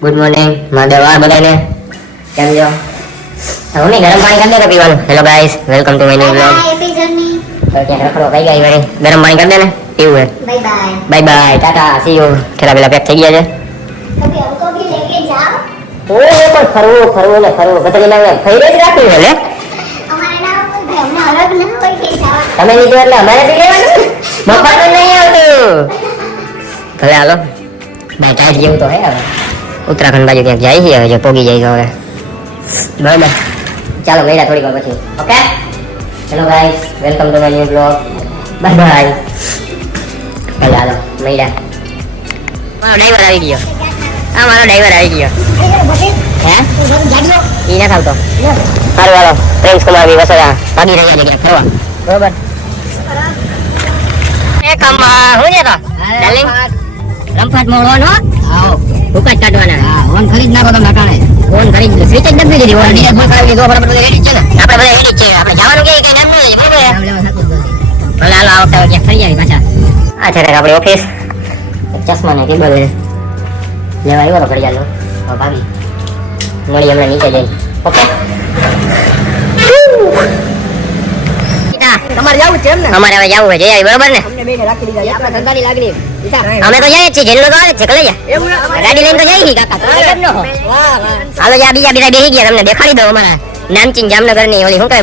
Good morning માદેવા બધાને કેમ છો? હવે ગરમ પાણી કરી દે પીવાનું. Hello guys, welcome to my new vlog. તો ત્યાં રખડો કઈ ગઈ વળી ગરમ પાણી કરી દે ને પીવું હે. Bye bye tata see you. ખેલા પેલા પેક થઈ ગયા છે. ઓય પણ ફરવું ને ફરવું બતરી ના ફરી જ રાખ્યું હે લે. તમે લીધું એટલે અમારે બી લેવાનું મફત નહીં આવતું. ભલે હાલો બાય ટાઈટ જેવું તો હે. હવે ઉત્તરાખંડ બાજુ ક્યાંક જાય છે, હવે જો પોગી જાય તો હવે બરાબર. ચાલો મળ્યા થોડી વાર પછી. Okay hello guys, welcome to my new blog. Bye bye. ચાલો હાલો મળ્યા. મારો ડ્રાઈવર આવી ગયો. હા મારો ડ્રાઈવર આવી ગયો. હે ઈ ના ખાવતો સારું. હાલો પ્રેન્સ કુમાર બી વસોયા ભાગી રહ્યા છે ક્યાંક ફરવા બરોબર. એ કમા હું છે તો ડાર્લિંગ રમફાટ મોડવાનો. આવો ભૂકા કાઢવાના. હા ઓન ખરીદ નાખો તમે કાણે. ઓન ખરીદ સ્વિચ જ નથી દીધી. ઓન ડીએસ ફોન કાઢી દો. બરાબર બધું રેડી છે ને. આપણે બધા રેડી છે. આપણે જવાનું કે કઈ નામ નહીં બરાબર. ભલે હાલો આવતા હોય ક્યાંક ફરી આવી પાછા. આ છે આપણી ઓફિસ. ચશ્મા ને કેબલ લેવા આવ્યો તો ફરિયાદનો. હવે ભાગી મળી હમણાં નીચે જઈને. ઓકે તમારે જવું છે એમ ને? અમારે હવે જવું છે જઈ બરોબર ને. અમને બેને રાખી દીધા. આપણા ધંધાની લાગણી. અમે તો જઈએ છીએ જેલનો તો આવે છે કલે ગાડી લઈને તો જઈ છીએ કાકા. તમે કેમ નો હો? હાલો જા બીજા બેસી ગયા. તમને દેખાડી દો અમારા નામચીન જામનગર ની ઓલી શું કહે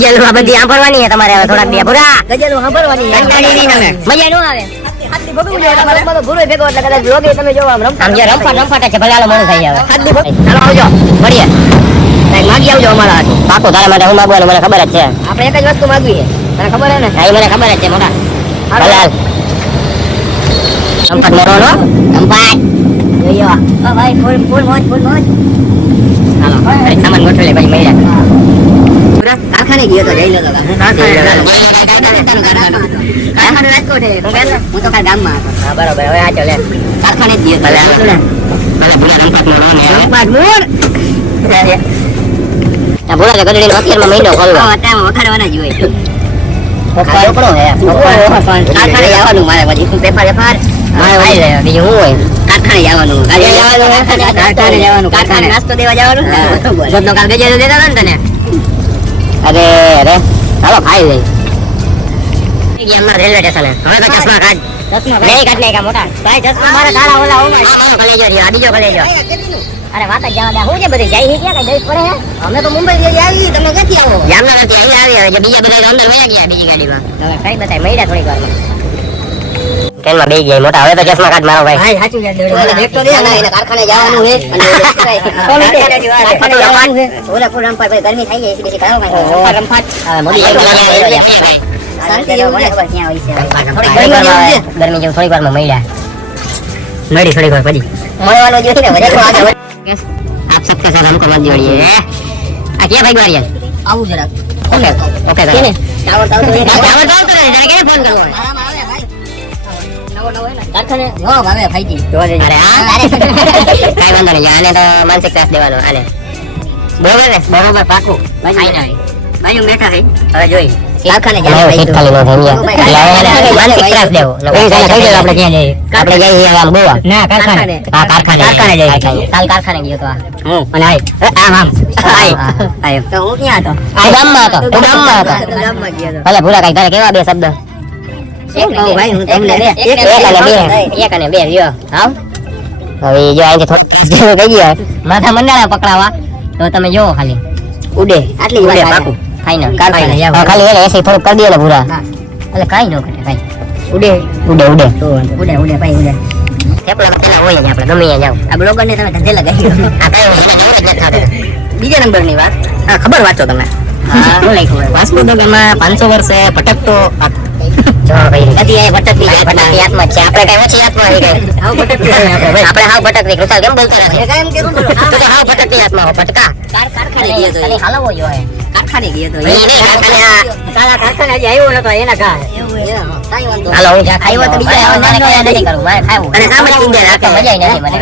ગજલ માં બધી સાંભળવાની છે તમારે હવે થોડાક દિવસ પૂરા ગજલ સાંભળવાની. કંટાળી નહીં તમે. મજા નો આવે. હાથની ભગવું જોઈએ તમારે. બધો ભૂરો ભેગો એટલે કદાચ લોગે તમે જોવા આમ આમ જે રમફાટ છે ભલે હાલો મોડું થઈ આવે. હાથની ભગવું. હાલો આવજો મળીએ. કઈ માગી આવજો અમારા હાથે. પાકો તારા માટે હું માગવાનું મને ખબર જ છે. આપણે એક જ વસ્તુ માંગવી છે. મને ખબર હે ને. હા મને ખબર જ છે મોટા. હાલ રમફાટ મોડો નો રમફાટ જોયો. ઓ ભાઈ ફૂલ મોજ. હાલો ઘરે સામાન ગોઠવી લે પછી મળ્યા. પૂરા કારખાને ગયો તો જઈ લેતો. કારખાને રાજકોટ છે. હું તો કાલ ગામમાં હતો. હા બરોબર. હવે આ ચાલે કારખાને જ ગયો તો. ભલે ભૂલા રમફાટ મોડો ને રમફાટ મોડ. આ ભૂલા ગઢડી નો 11 મહિનો ખોલવો. અત્યારે વખાડવાના જ હોય. છોકરો હે કારખાને જવાનું મારે પછી હું પેપર મારે ભાઈ લે બીજું હું હોય. કારખાને જવાનું. કારખાને જવાનું. કારખાને નાસ્તો દેવા જવાનું. બધનો કાલ ગજે દેતા હતા ને તને. અરે ચાલો ખાઈ લઈ. ગયા અમારા રેલવે સ્ટેશને. હવે તો ચશ્મા કાઢ. નહીં કાઢ નહીં કા મોટા ભાઈ ચશ્મા મારા તારા ઓલા ઓમાં કલેજો રહ્યો. આડીજો કલેજો. અરે વાત જ જવા દે. હું છે બધી જાય ક્યાં કઈ દઈ પડે હે. અમે તો મુંબઈ થી આવી. તમે ક્યાંથી આવો? જામનગર થી અહીં આવી. હવે બીજા બધા અંદર વયા ગયા બીજી ગાડીમાં. હવે કઈ બતાય મળ્યા થોડીક વારમાં. ટ્રેનમાં બેસી ગયા મોટા. હવે તો ચશ્મા કાઢ મારો ભાઈ. ભાઈ સાચું યાદ દેડો. એક તો દે ના એને કારખાને જવાનું છે. કારખાને જવાનું છે. ઓલા પૂર રમપાટ ભાઈ ગરમી થઈ ગઈ છે. કરાવો ભાઈ. રમફાટ મોદી શાંતિ એવું છે. ક્યાં હોય છે? ગરમી જેવું થોડીક વારમાં મળ્યા. મળી થોડીક વાર પછી મળવાનું જે છે ને વધે તો આગળ आप सबके साथ हमको मत जोड़िए. आ क्या भाई बारिया આવું જરાક. ओके ओके કેને ટાવર ટાવર फोन करવો નવો નવો હે ને કારખાને જો ભાવે ભાઈજી અરે હા કાઈ વાંધો નહીં. આને તો માનસિક ત્રાસ દેવાનો. આને બરોબર પાકું ભાઈ ના ભાઈ મેઠા થઈ. હવે જોઈ કારખાને જાય સીટ ખાલી નો થઈ ગયા. માનસિક ત્રાસ દેવો એ સાલા થઈ જાય. આપણે ક્યાં જઈએ? આપણે જઈએ આમ ગોવા. ના કારખાને. હા કારખાને જઈએ. કાલ કારખાને ગયો તો હું અને આમ આય તો હું ક્યાં હતો? આ ગામમાં હતો. તું ગામમાં હતો. ગામમાં ગયો હતો. ભલે ભૂરા કઈ તારે કેવા બે શબ્દ? શું કહું ભાઈ હું તમને એક અને બે લ્યો. હાવ હવે જો અહીંથી થોડું કહી ગયા માથા મંડાળા પકડાવા તો તમે જોવો ખાલી ઉડે આટલી જ ઉડે વાત પાકું ફાઈનલ. કારખાને જવાનું. ખાલી એને એસી થોડુંક કરી દે ને પૂરા. હા. એટલે કાઈ ન કરે ભાઈ. ઉડે ઉડે તો ઉડે ભાઈ ઉડે. થેપલા પેલા હોય ને આપણે ગમે ત્યાં જાવ. આ બ્લોગર ને તમે ધંધે લગાવી. આ કઈ મને જ નથી થતું. બીજા નંબર ની વાત. હા ખબર વાંચો તમે. હા શું લખ્યું? વાસ્કો દ ગામમાં 500 વર્ષે ભટકતો જો ભાઈ નદી એ ભટકતી આત્મા છે. આપણે કઈ ઓછી આત્મા આવી ગઈ. હાવ ભટકતી આપણે હાવ ભટકતી. કૃષાલ કેમ બોલતો નથી? કાયમ કેવું બોલો? તું તો હાવ ભટકતી આત્મા હો ભટકા. કારખાને ગયો તો. ખાલી હાલવો જોઈએ. કારખાને ગયો તો. એ નહીં કારખાને તારા કારખાને હજી આવ્યો નતો એના કા. એવું છે. કાઈ વાંધો. હાલો હું જા આવ્યો તો બીજા મારે કઈ નથી કરવું. મારે ખાવું. અને સામે ઈંડે રાખે. મજા નથી મને.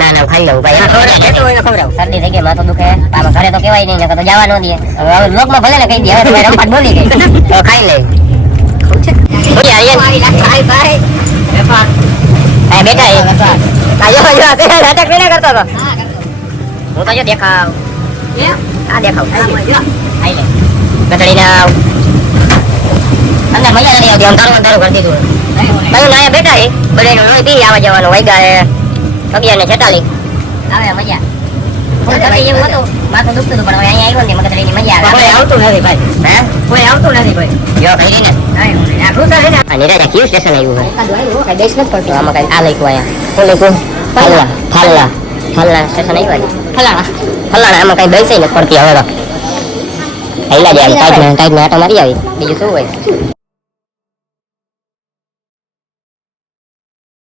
ના ના ખાઈ લઉં ભાઈ. જેતો હોય ખવડાવ. શરદી થઈ ગઈ માથું દુખે. આમાં ઘરે તો કેવાય નહીં તો જવા ન દે. હવે લોકમાં ભલે ને કહી દે. હવે તો રમપાટ બોલી ગઈ તો ખાઈ લે. ભાઈ ભાઈ. બેટા આ જો તે નાટક નહીં કરતો તો હા કરતો હું તો જો દેખાવ એમ આ દેખાવ હા જો આઈ લે ગધડીને આવ અંદર મજા નથી આવતી આમ તારું અંધારું કરી દીધું ભાઈ નાયા બેઠા હે બધાનું લોહી પી આવવા જવાનું વાગ્યા હે 11:46 આવે મજા ગધડી જેવું હતું માથું દુખતું હતું પણ હવે અહીંયા આવ્યો ને મગધડીની મજા આવે કોઈ આવતું નથી ભાઈ હે કોઈ આવતું નથી ભાઈ જો ભાઈ ને આ ઘૂસા છે ને આ નિરાજા કયું સ્ટેશન આવ્યું છે એકાદ આવ્યું કઈ દેશ નથી પડતો આમાં કઈ આ લખ્યું અહીંયા શું લખ્યું ફાલના સ્ટેશન આવ્યું ફલાણા આમાં કઈ બેસી નથી પડતી હવે તો પહેલા જ ટાઈટ ને આટો મારી આવી બીજું શું હોય